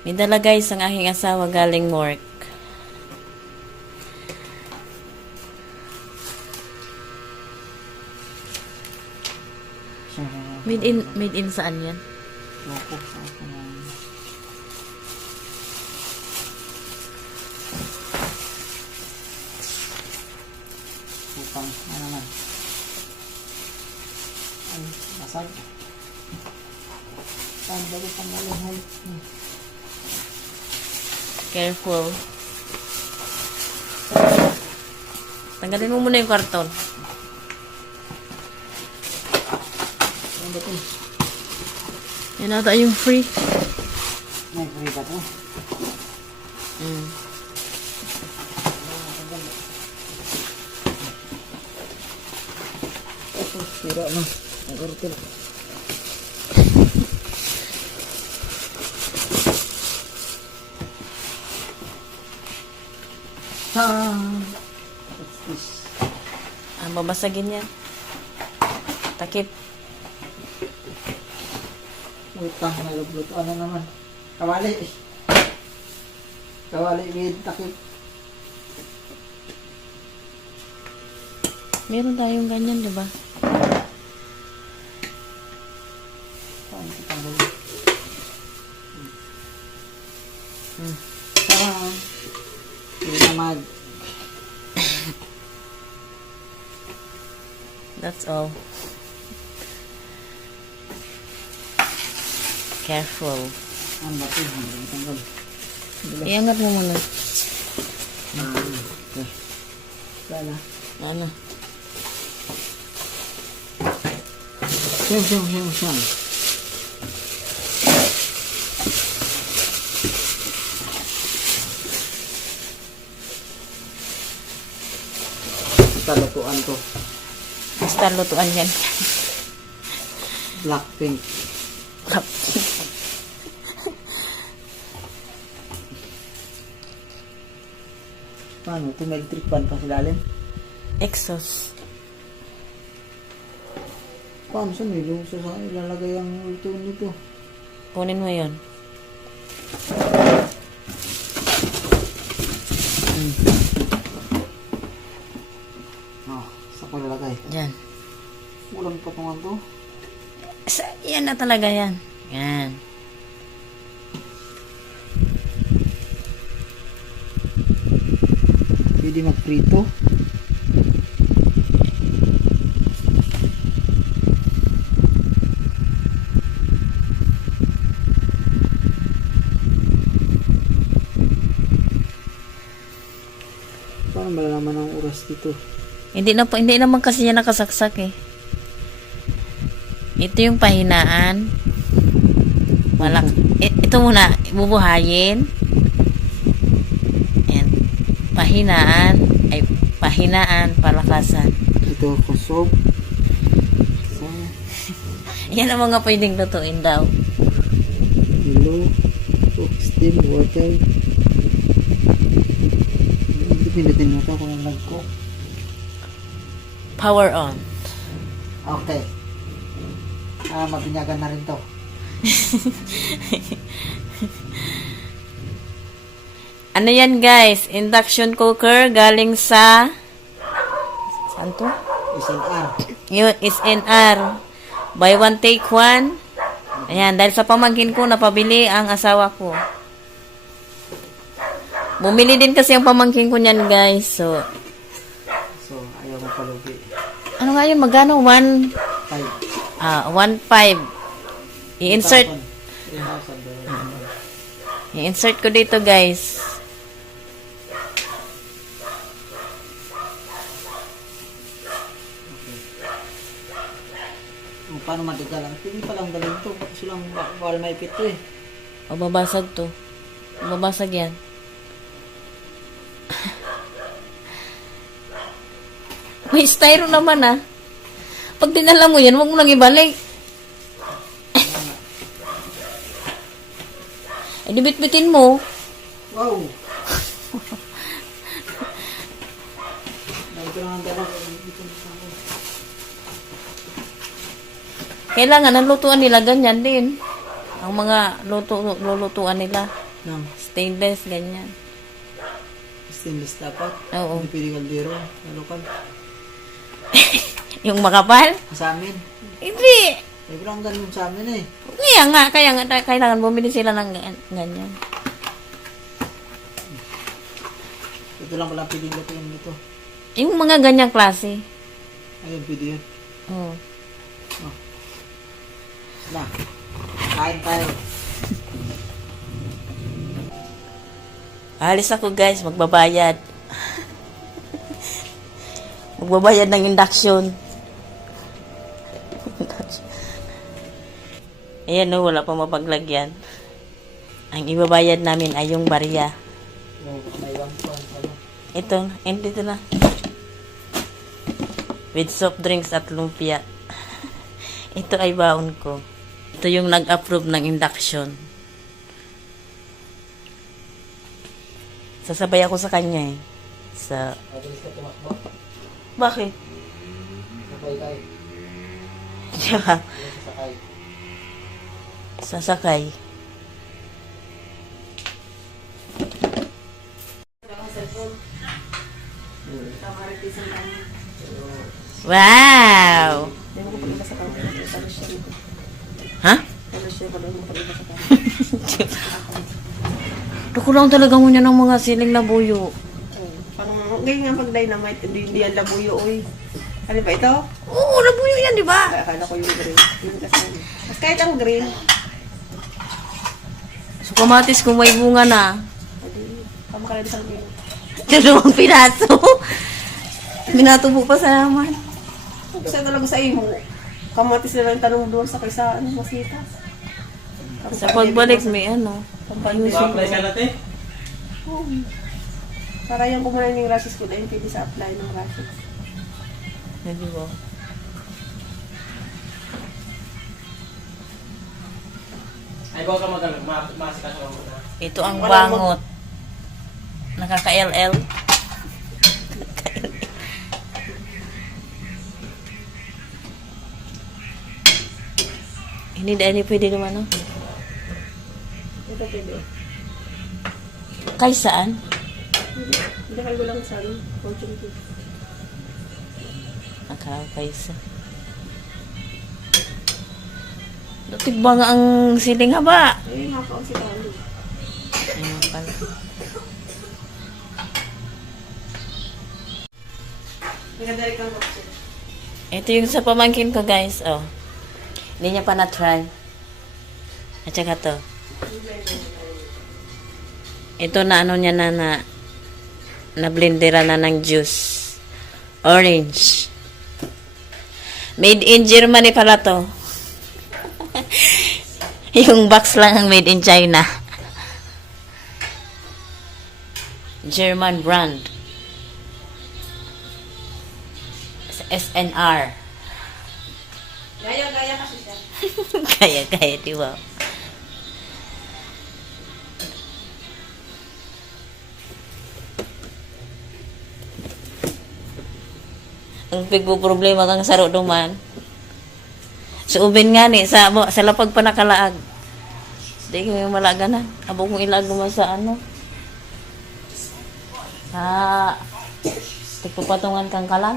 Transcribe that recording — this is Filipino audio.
May dala guys ang aking asawa galing work. Made in saan yan? Loko sa ako na. Upang, ano naman. Ay, basag. Tanda ko pang alay. Careful. Tanggalin mo muna yung karton. Ano ba ito? Yan ata yung free. May free ba ito? Ito, sira na. Ang karton. What's this? Babasagin yan. Takip. Wait lang, nalubluto. Ano naman? Kawali. Kawali with takip. Meron tayong ganyan, di ba? Saan ito tanggalin? Sarang. Hindi na mag. That's all. Careful. Ano ba ito? Hindi tanggal. Iangat mo muna. Okay. Sana. Ano? Siyam. Talutuan to. Basta lutuan yan. Blackpink. Paano? Ito may electric fan pa sa ilalim? Exhaust. Paano sa may luso sa ilalagay ang ito nito? Kunin mo yun. Sa ko ilalagay? Diyan. Ulam patungan to? Yan na talaga yan. Yan. Pwede magprito? Paano malalaman ang oras dito? Hindi naman kasi yan nakasaksak eh. Ito yung pahinaan. Ito muna, bubuhayin. Ayan. Pahinaan, palakasan. Ito, kusob. Yan ang mga pwedeng lutuin daw. Hilo. Steam, water. Pinutin mo ito kung ang lag ko. Power on. Okay. Mabinyagan na rin to. Ano yan guys? Induction cooker galing sa... Saan to? SNR. Yun, SNR. Buy one, take one. Ayan, dahil sa pamangkin ko, napabili ang asawa ko. Bumili din kasi ang pamangkin ko niyan guys. So, ayaw mo palugi. ano nga yun? Magkano? 1.5. 5. I-insert. 3,000. I-insert ko dito guys. Paano matigal lang? Pwede palang dalhin to. Kasi lang bawal maipit to eh. O, babasag to. Babasag yan. May styro naman ah. Pag dinala mo yan, huwag mo lang ibalik. Eh, di bit-bitin mo. Wow! Dahil ko lang ang dala. Kailangan ang lutuan nila ganyan din. Ang mga lulutuan nila. Ng Stainless, ganyan. stainless dapat. Oo. Hindi pwede kaldero. Na lokal. Yung makapal? Sa amin. Hindi. Eh, parang ganun sa amin eh. Kaya nga, kailangan bumili sila ng ganyan. Ito lang pala pwede lutuin nito. Yung mga ganyang klase. Ayun, pwede yun. Oo. Na. Kain tayo. Alis ako guys, magbabayad. Magbabayad ng induction. Ayan no, wala pa mapaglagyan. Ang ibabayad namin ay yung barya. Oh, may 1 pound pala. Ito na. With soft drinks at lumpia. Ito ay baon ko. Ito yung nag-approve ng induction. Sasabay ako sa kanya eh. Sa... Mabilis ka tumakbo. Bakit? Sabay kayo. Diba? Sasakay. Sasakay. Wow! Ha? Ako lang talaga ngunyan ng mga siling na buyo. Parang ngayon nga pag dynamite, hindi yan labuyo, oy. Ano ba ito? Oo, nabuyo yan, di ba? Ay, akala ko yung green. Yung kasama. Mas kahit ang green. So, kamatis kung may bunga na. Adi, kamakala sa green. Dalawang piraso. Binatubo pa sa naman. Kasi talaga sa imo, kamatis na lang tanong doon sa kaysa ano, masita. Sa pagbalik may ano. Apply ka natin? Para yung kumain ng rashes ko dahil pwede sa apply ng rashes. Hindi ba? Ay, bawa ka magaling. Masika sa mga. Ito ang bangot. Nakaka-LL. Hindi dahil pwede naman, no? Ito pwede. Kay saan? Hindi kayo lang sa ano, fortune cake. Nakakaysa. Datig ba nga ang siling haba? Eh, makaon si Kali. Ayun pala. Maganda rin kang kapsel. Ito yung sa pamangkin ko, guys. Oh. Hindi niya pa na-try. At saka to. Ito na ano niya na blendera na ng juice. Orange. Made in Germany pala to. Yung box lang ang made in China. German brand. SNR. Gaya kasi siya. Kaya, di ba? Ang bigbo problema kang saro duman. Sa ubin nga ni, sa lapag pa nakalaag. Di ko yung malaga na. Abo kong ilag naman sa ano. Sa tigpapatungan kang kalan.